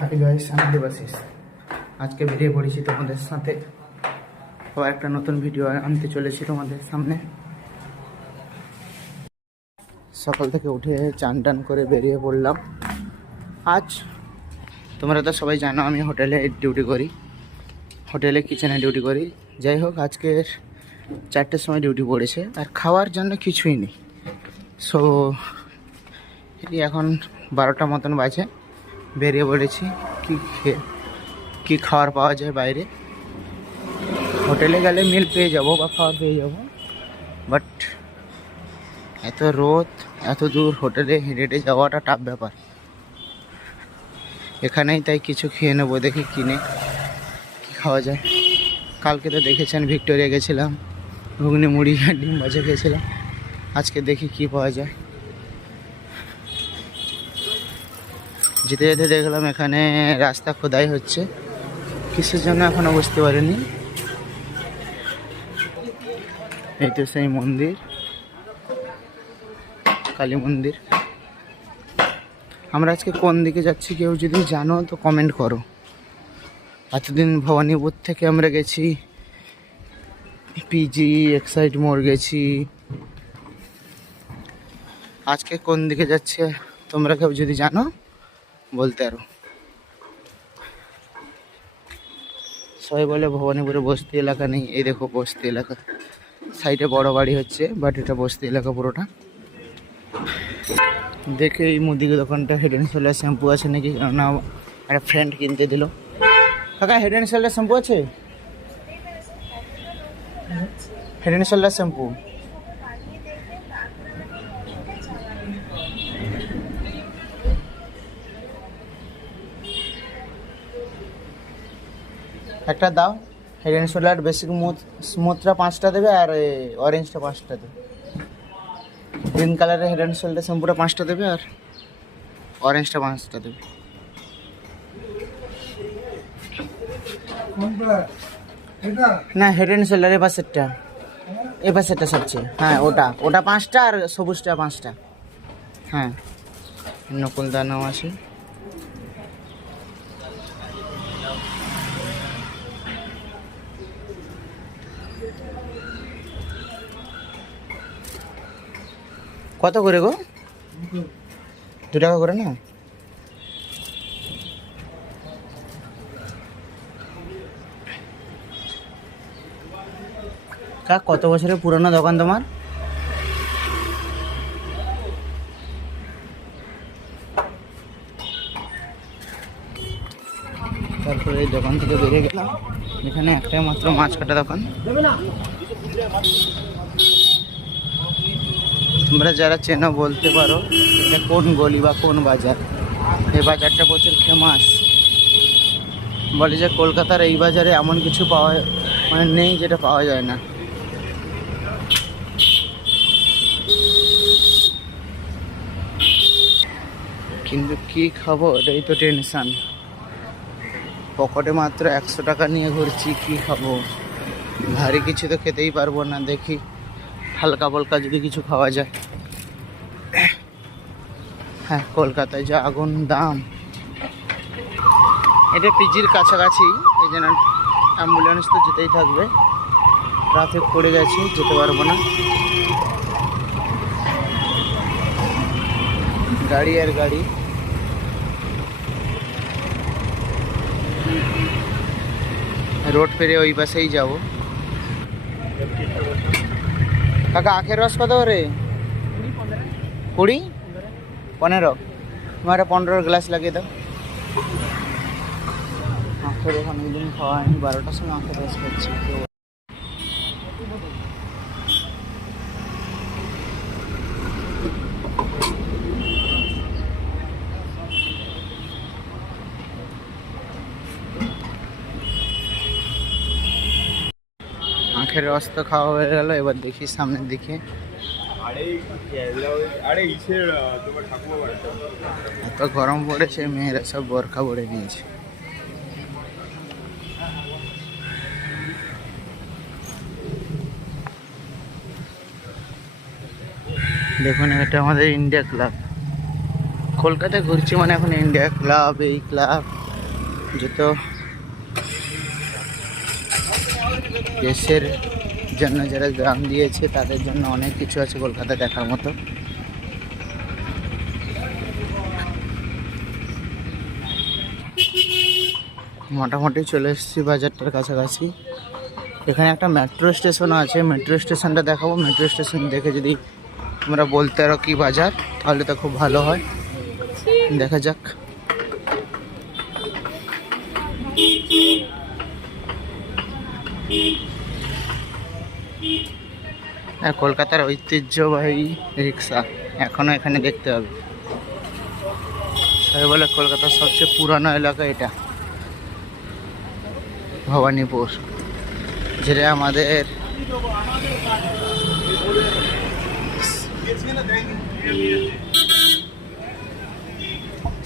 Hi guys, আমি দেবাশিস। আজকে বেরিয়ে পড়েছি তোমাদের সাথে আবার একটা নতুন ভিডিও আনতে চলেছি তোমাদের সামনে। সকাল থেকে উঠে চান টান করে বেরিয়ে পড়লাম। আজ তোমরা তো সবাই জানো আমি হোটেলে ডিউটি করি, হোটেলে কিচেনে ডিউটি করি। যাই হোক, আজকের 4টের সময় ডিউটি পড়েছে আর খাওয়ার জন্য কিছুই নেই। সো এখন 12টা মতন বাজে, বেরিয়ে পড়েছি কি খাবার পাওয়া যায় বাইরে। হোটেলে গেলে মিল পেয়ে যাব বা খাবার পেয়ে যাব, বাট এত রোদ, এত দূর হোটেলে হেঁটে যাওয়াটা টাফ ব্যাপার। এখানেই তাই কিছু খেয়ে নেবো, দেখি কিনে কি খাওয়া যায়। কালকে তো দেখেছেন ভিক্টোরিয়া গেছিলাম, ঘুগনি মুড়ি ডিম ভাজা খেয়েছিলাম। আজকে দেখি কি পাওয়া যায়। যেতে যেতে দেখলাম এখানে রাস্তা খোদাই হচ্ছে, কিসের জন্য এখনো বুঝতে পারিনি। এই তো সেই মন্দির, কালী মন্দির। আমরা আজকে কোন দিকে যাচ্ছি কেউ যদি জানো তো কমেন্ট করো। এতদিন ভবানীপুর থেকে আমরা গেছি পিজি, এক্সাইড মোড় গেছি। আজকে কোন দিকে যাচ্ছে তোমরা কেউ যদি জানো বলতে আরো। সবাই বলে ভবানীপুরে বস্তি এলাকা নেই, এই দেখো বস্তি এলাকা। সাইডে বড় বাড়ি হচ্ছে, বাট এটা বস্তি এলাকা পুরোটা। দেখে এই মুদি দোকানটা হেড অ্যান্ড শোল্ডার শ্যাম্পু আছে নাকি, না একটা ফ্রেন্ড কিনতে দিল। কাকা হেড অ্যান্ড শোল্ডার শ্যাম্পু আছে? হেড অ্যান্ড শোল্ডার শ্যাম্পু একটা দাও। হেড অ্যান্ড শোল্ডার বেসিক স্মুথটা 5টা দেবে আর অরেঞ্জটা 5টা দেবে। গ্রিন কালারের হেড অ্যান্ড শোল্ডার শ্যাম্পুটা 5টা দেবে আর অরেঞ্জটা 5টা দেবে। না, হেড অ্যান্ড শোল্ডার এ পাশেরটা সবচেয়ে, হ্যাঁ ওটা 5টা আর সবুজটা 5টা। হ্যাঁ, নকুল দানাও আছে। কত করে গো? 2 টাকা করে না? কত বছরের পুরনো দোকান তোমার? তারপরে এই দোকান থেকে বেরিয়ে গেলাম। এখানে একটাই মাত্র মাছ কাটা দোকান। তোমরা যারা চেনো বলতে পারো এটা কোন গলি বা কোন বাজার। এই বাজারটা প্রচুর ফেমাস। বলে যে কলকাতার এই বাজারে এমন কিছু পাওয়া নেই যেটা পাওয়া যায় না। কিন্তু কি খাবো এটাই তো টেনশন। পকেটে মাত্র 100 টাকা নিয়ে ঘুরছি, কি খাবো? ভারী কিছু তো খেতেই পারবো না। দেখি হালকা পালকা যদি কিছু খাওয়া যায়। হ্যাঁ, কলকাতায় যা আগুন দাম। এটা পিজির কাছাকাছি, এই জন্য অ্যাম্বুলেন্স তো যেতেই থাকবে। ট্রাফিক পড়ে গেছে, যেতে পারবো না। গাড়ি আর গাড়ি। রোড পেরে ওই পাশেই যাব। কাকা আখের রস কত করে? 20? 15? তোমার 15 গ্লাস লাগিয়ে দাও। আখের রস অনেকদিন খাওয়া হয়নি, 12টার সময় আখের রস খাচ্ছি। আখের রস তো খাওয়া হয়ে গেল, এবার দেখি সামনের দিকে। এত গরম পড়েছে, মেয়েরা সব বোরখা পরে নিয়েছে। দেখুন, এটা আমাদের ইন্ডিয়া ক্লাব। কলকাতায় ঘুরছি মানে এখন ইন্ডিয়া ক্লাব, এই ক্লাব যত দেশের জন্য যারা গ্রাম দিয়েছে তাদের জন্য অনেক কিছু আছে কলকাতা দেখার মতো। মোটামুটি চলে এসেছি বাজারটার কাছাকাছি। এখানে একটা মেট্রো স্টেশনও আছে, মেট্রো স্টেশনটা দেখাবো। মেট্রো স্টেশন দেখে যদি তোমরা বলতে পারো কি বাজার, তাহলে তো খুব ভালো হয়। দেখা যাক। কলকাতার ঐতিহ্যবাহী রিক্সা এখনো এখানে দেখতে হবে। সবাই বলে কলকাতার সবচেয়ে পুরানো এলাকা এটা, ভবানীপুর, যেটা আমাদের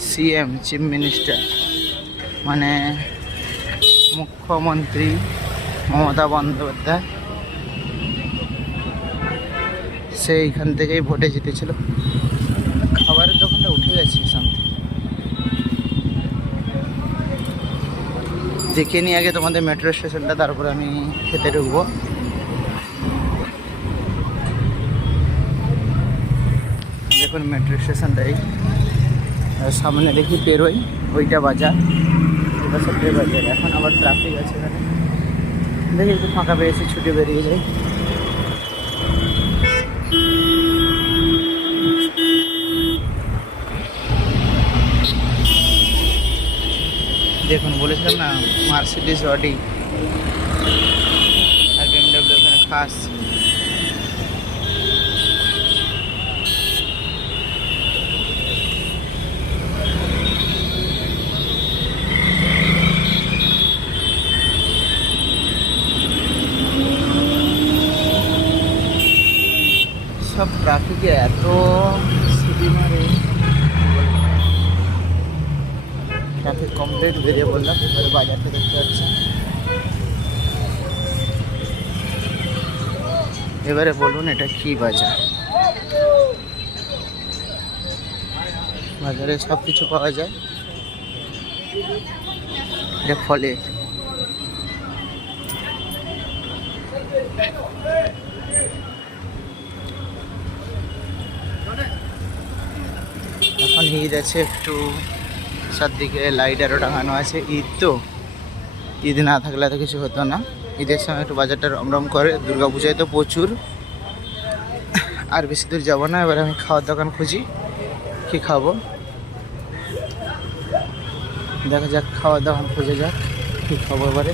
সিএম চিফ মিনিস্টার মানে মুখ্যমন্ত্রী মমতা বন্দ্যোপাধ্যায় সেইখান থেকেই ভোটে জিতেছিল। খাবারের দোকানটা উঠে গেছে সামনে, দেখে নিই আগে তোমাদের মেট্রো স্টেশনটা, তারপরে আমি খেতে ঢুকবো। দেখুন মেট্রো স্টেশনটাই সামনে দেখি পেরোই, ওইটা বাজার, ওইটা সবটাই বাজার। এখন আবার ট্রাফিক আছে এখানে, দেখি একটু ফাঁকা পেয়েছি, ছুটে বেরিয়ে যাই। দেখুন বলেছিলাম না মার্সিডিজ অডি আর BMW এখানে খাস। সব ট্রাফিকে এত সিটি মারে, ট্রাফিক কমপ্লিট বেরিয়ে বললাম। এবারে বাজারটা দেখতে পাচ্ছি। এবারে বলুন এটা কি বাজার? বাজারে সব কিছু পাওয়া যায়। এটা ফলে এখন ঈদ আছে, একটু চারদিকে লাইট আরও টাঙানো আছে। ঈদ তো, ঈদ না থাকলে তো কিছু হতো না। ঈদের সময় একটু বাজারটা রমরম করে। দুর্গা পূজায় তো প্রচুর। আর বেশি দূর যাবো না, এবার আমি খাওয়ার দোকান খুঁজি, কি খাবো দেখা যাক। খাওয়ার দোকান খুঁজে যাক, কি খাবো এবারে।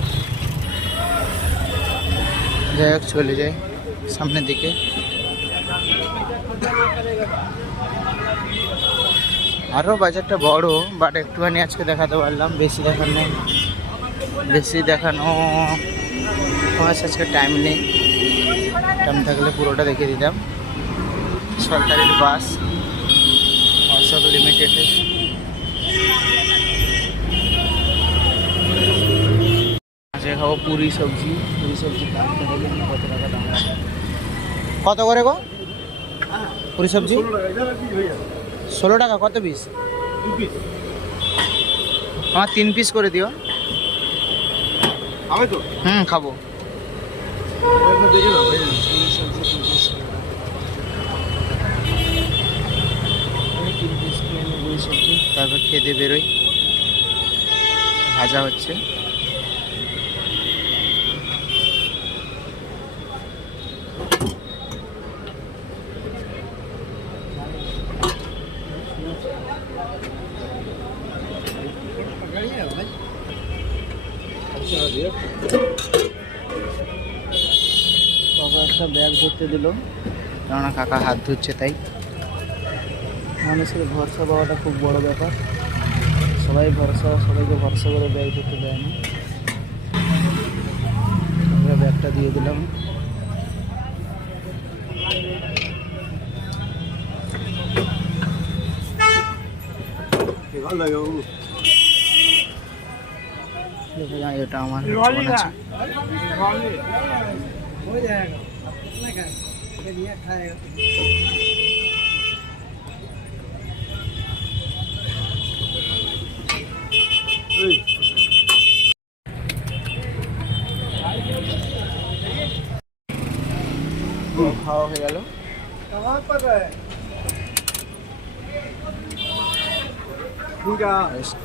যাই হোক চলে যাই সামনের দিকে। আরও বাজারটা বড়, বাট একটুখানি আজকে দেখাতে পারলাম, বেশি দেখার নেই। বেশি দেখানো আমার আজকে টাইম নেই, টাইম থাকলে পুরোটা দেখিয়ে দিতাম। সরকারের বাস, অশোক লিমিটেডের। আজকে খাবো পুরি সবজি। পুরি সবজি কত টাকা দাম? কত করে গো পুরি সবজি? 16 টাকা। কত পিস? আমার 3 পিস করে দিও। খাবো। তারপর খেতে বেরোই। ভাজা হচ্ছে। বাবা একটা ব্যাগ ধরতে দিল, কেননা কাকা হাত ধুচ্ছে, তাই। মানুষের ভরসা পাওয়াটা খুব বড় ব্যাপার। সবাইকে ভরসা করে ব্যাগ ধরতে দেয় না। আমরা ব্যাগটা দিয়ে দিলাম। এটা আমার গেল।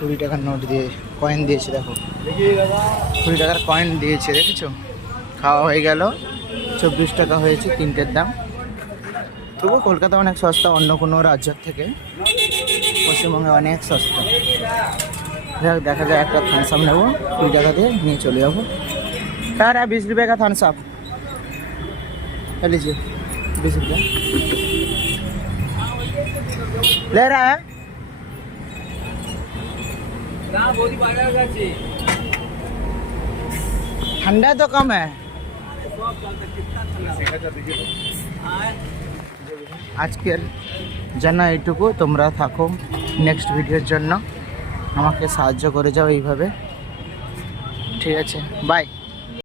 20 টাকার নোট দিয়ে কয়েন দিয়েছে, দেখো 20 টাকার কয়েন দিয়েছে, দেখেছো? খাওয়া হয়ে গেল, 24 টাকা হয়েছে তিনটের দাম। তবু কলকাতা অনেক সস্তা, অন্য কোনো রাজ্যের থেকে পশ্চিমবঙ্গে অনেক সস্তা। দেখা যায় একটা থামস আপ নেবো, 20 টাকা দিয়ে নিয়ে চলে যাবো। কার 20 रुपये का थम्स अप लीजिए, 20 रुपये ले रहा है। ठंडा तो कम है। আজকের জন্য এইটুকু। তোমরা থাকো নেক্সট ভিডিওর জন্য, আমাকে সাহায্য করে যাও এইভাবে, ঠিক আছে? বাই।